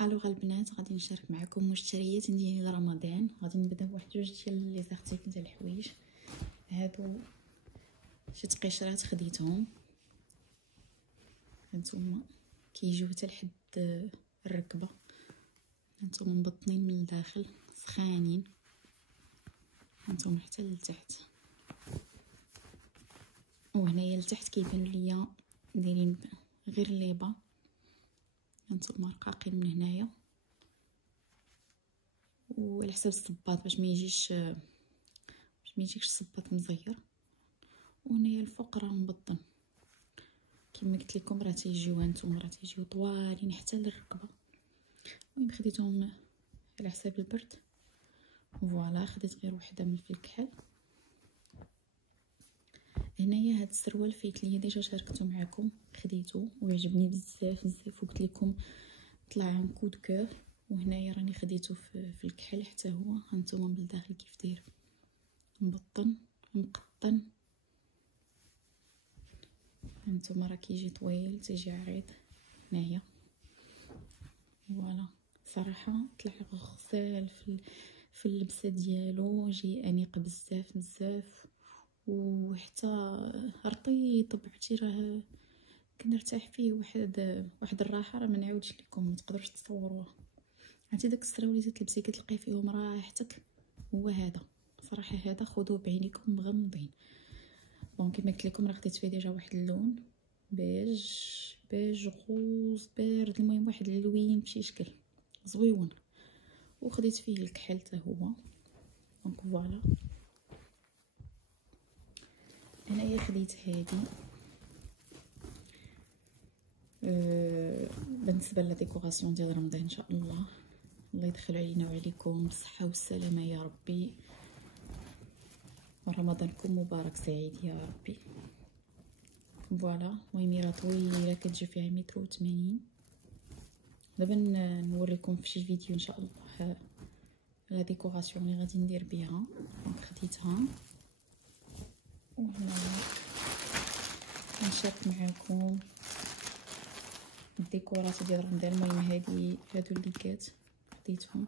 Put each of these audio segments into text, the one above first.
الوغ البنات غادي نشارك معكم مشتريات ديالي لرمضان. غادي نبدا بواحد جوج ديال لي زارتيكل ديال الحوايج. هادو شي تقيشرات خديتهم، هانتوما كيجيو حتى لحد الركبه، هانتوما مبطنين من الداخل سخانين، هانتوما حتى لتحت، وهنايا لتحت كيبانوا ليا دايرين غير ليبا، هانتوما رقاقين من هنايا وعلى حساب الصباط باش ما يجيش الصباط مزير. وهنايا الفوق راه مبطن كما قلت لكم، راه تيجيو هانتوما راه تيجيو طوالين حتى للركبه. المهم خديتهم على حساب البرد. فوالا خديت غير وحده من الكحل. هنايا هاد السروال فايت ليا ديجا شاركته معكم، خديته وعجبني بزاف بزاف وقلت لكم طلع عن كود كور. وهنايا راني خديته في الكحل حتى هو، هانتوما من الداخل كيف داير مبطن مقطن، هانتوما راه كيجي طويل تيجي عريض هنايا. فوالا صراحه طلع غزال في اللبسه ديالو، جاي انيق بزاف بزاف وحتى رطيب، بعتي راه كنرتاح فيه واحد الراحه راه ما نعاودش لكم، ما تقدروش تصوروها. عرفتي داك السراول اللي تلبسيه كتلقاي فيهم راحتك، هو هذا صراحه، هذا خذوه بعينيكم مغمضين. بون كما قلت لكم راه خديت فيه ديجا واحد اللون بيج غوز بارد، المهم واحد اللوين بشي شكل زويون، وخديت فيه الكحل حتى هو. دونك فوالا انايا خديت هادي بالنسبه للديكوراسيون ديال رمضان. ان شاء الله يدخل علينا وعليكم بالصحه والسلامه يا ربي، ورمضانكم مبارك سعيد يا ربي. فوالا المهم راه طويله كتجي فيها 180. دابا نوريكم في شي فيديو ان شاء الله لا ديكوراسيون اللي غادي ندير بها. دونك خديتها وهنا نشارك معكم الديكورات ديال رمضان. المهم هادو الليكات خديتهم،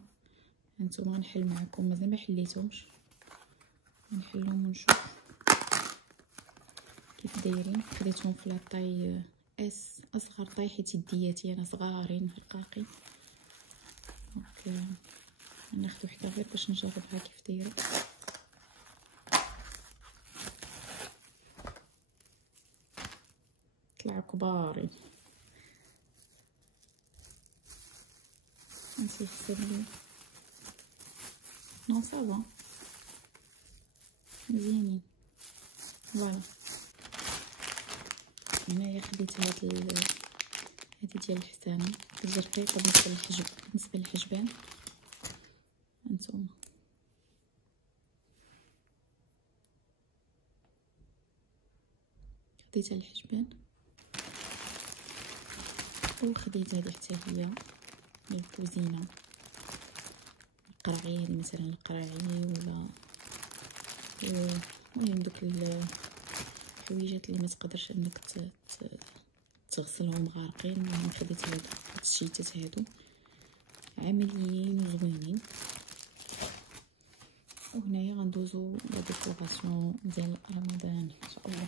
هانتوما غنحل معكم، مازال ما حليتهمش، نحلهم ونشوف كيف دايرين. خديتهم في لاطاي اس، اصغر طاي حيت يدياتي انا صغارين رقاقين. دونك ناخذ وحده غير باش نجربها كيف دايره. طلعوا كبارين، نسيت حسابي نو صافا مزيانين. فوالا هنايا خديت هادي ديال الحسامه، كتجي رقيقه بالنسبه للحجبان. هانتوما خديت الحجبان وخديت هادي حتى هي للكوزينه، القرعي هادي مثلا القرعي ولا المهم دوك الحويجات اللي ما تقدرش انك تغسلهم غارقين. المهم خديت هاد الشيتات هادو عمليين وزوينين. وهنايا غندوزو لا ديكوراسيون ديال رمضان ان شاء الله.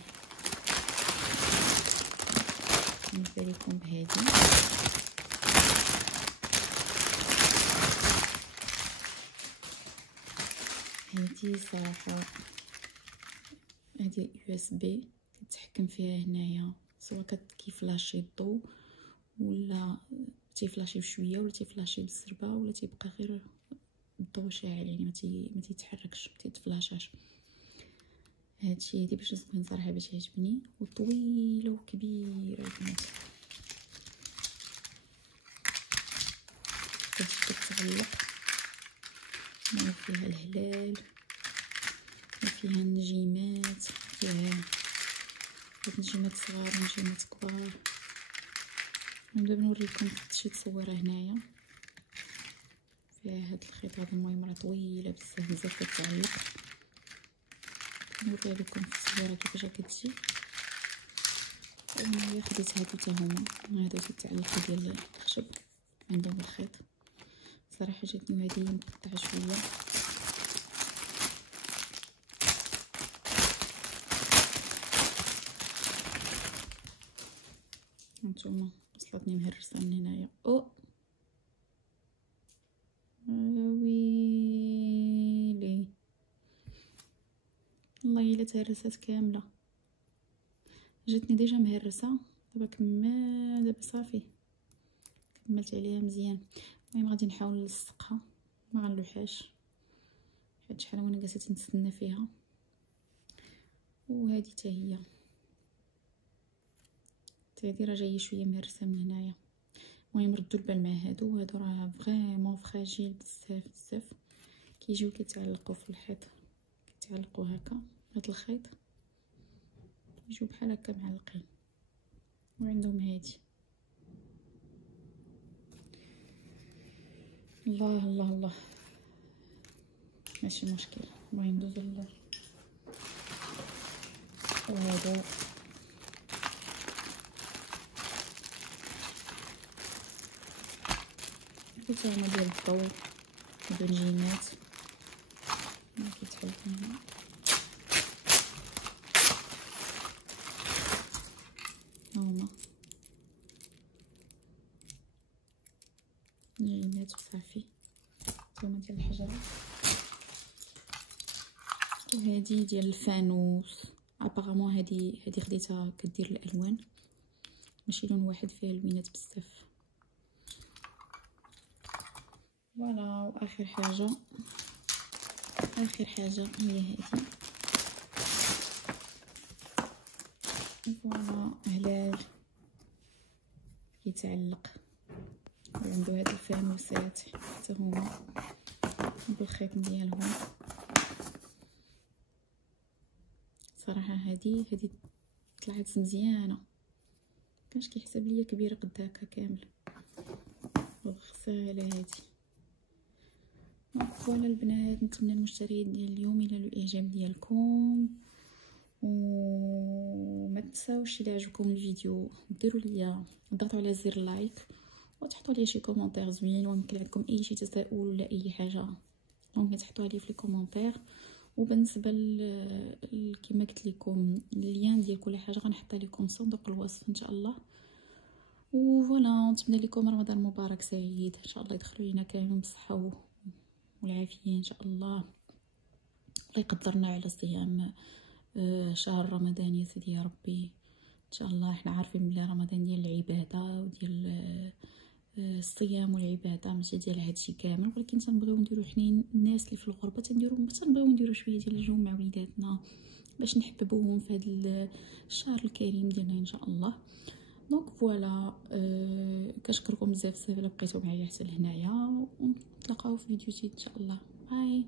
نوريكم بهادي صراحه، هادي USB كتحكم فيها هنايا، سواء كيفلاشي الضو ولا تيفلاشي بشويه ولا تيفلاشي بالزربه ولا تيبقى غير الضو شاعل، يعني ما تيتحركش ما تيتفلاشاش. هادشي هادي باش زوين صراحه، باش يعجبني، وطويله وكبيره البنات. كتغلق ما فيها الهلال وفيها النجيمات، فيها نجيمات صغار ونجيمات كبار. دابا نوريكم شي تصويره هنايا فيها هاد الخيط هذا. المهم راه طويله بزاف بزاف كتعلق، نوريها لكم في التصويره كيفاش كتجي. وهنايا خديت هادو حتى هما، هادو تيتعلقوا ديال الخشب، عندهم الخيط. صراحه جاتني هذه مقطعه شويه. هانتوما وصلتني مهرسه من هنايا. ويلي والله الا تهرست كامله. جاتني ديجا مهرسه، دابا صافي كملت عليها مزيان. المهم غادي نحاول نلصقها، ما غنلوحهاش حيت شحال وانا جالسه نتسنى فيها. وهذه حتى هي راه جايه شويه مهرسه من هنايا. المهم ردوا البال مع هادو راه فريمون فراجيل بزاف بزاف، كيجيو كيتعلقوا في الحيط، كيتعلقوا هكا. هاد الخيط يجيو بحال هكا معلقين. وعندهم هادي. الله الله الله، ماشي مشكل. المهم ندوزو وهادو حتى هما ديال الضو، هادو الجينات كيتحلوا هنا. هما الجينات وصافي. هما ديال الحجره. وهادي ديال الفانوس. ابارامون هادي خديتها كدير الالوان، ماشي لون واحد، فيها لوينات بزاف. فوالا. واخر حاجه هي هادي. فوالا هلال كيتعلق، وعنده هاد الفانوسات حتى هما بالخيط ديالهم. صراحه هادي طلعت مزيانه، كانش كيحسب ليا كبيره قد هكا كامل. وغساله هادي. فوالا البنات، نتمنى المشتريات ديال اليوم ينالوا الاعجاب ديالكم. وما تنساوش الا عجبكم الفيديو ديروا ليا، ضغطوا على زر لايك وتحطوا لي شي كومونتير زوين. ويمكن عندكم اي شي تساؤل ولا اي حاجه ممكن تحطوها لي في لي كومونتير. وبالنسبه كما قلت لكم اللين ديال كل حاجه غنحطها لكم في صندوق الوصف ان شاء الله. وفوالا نتمنى لكم رمضان مبارك سعيد ان شاء الله، يدخلوا لينا كاملين بالصحه والعافيه ان شاء الله. الله يقدرنا على صيام شهر رمضان يا سيدي يا ربي ان شاء الله. احنا عارفين بلي رمضان ديال العباده وديال الصيام والعباده، ماشي ديال هادشي كامل، ولكن تنبغيو نديرو حنين الناس اللي في الغربه، تنبغيو نديرو شويه ديال الجو مع وليداتنا باش نحببوهم في هذا الشهر الكريم ديالنا ان شاء الله. دونك فوالا. كنشكركم بزاف الا بقيتو معايا حتى لهنايا، ونتلاقاو في فيديو جديد ان شاء الله. باي.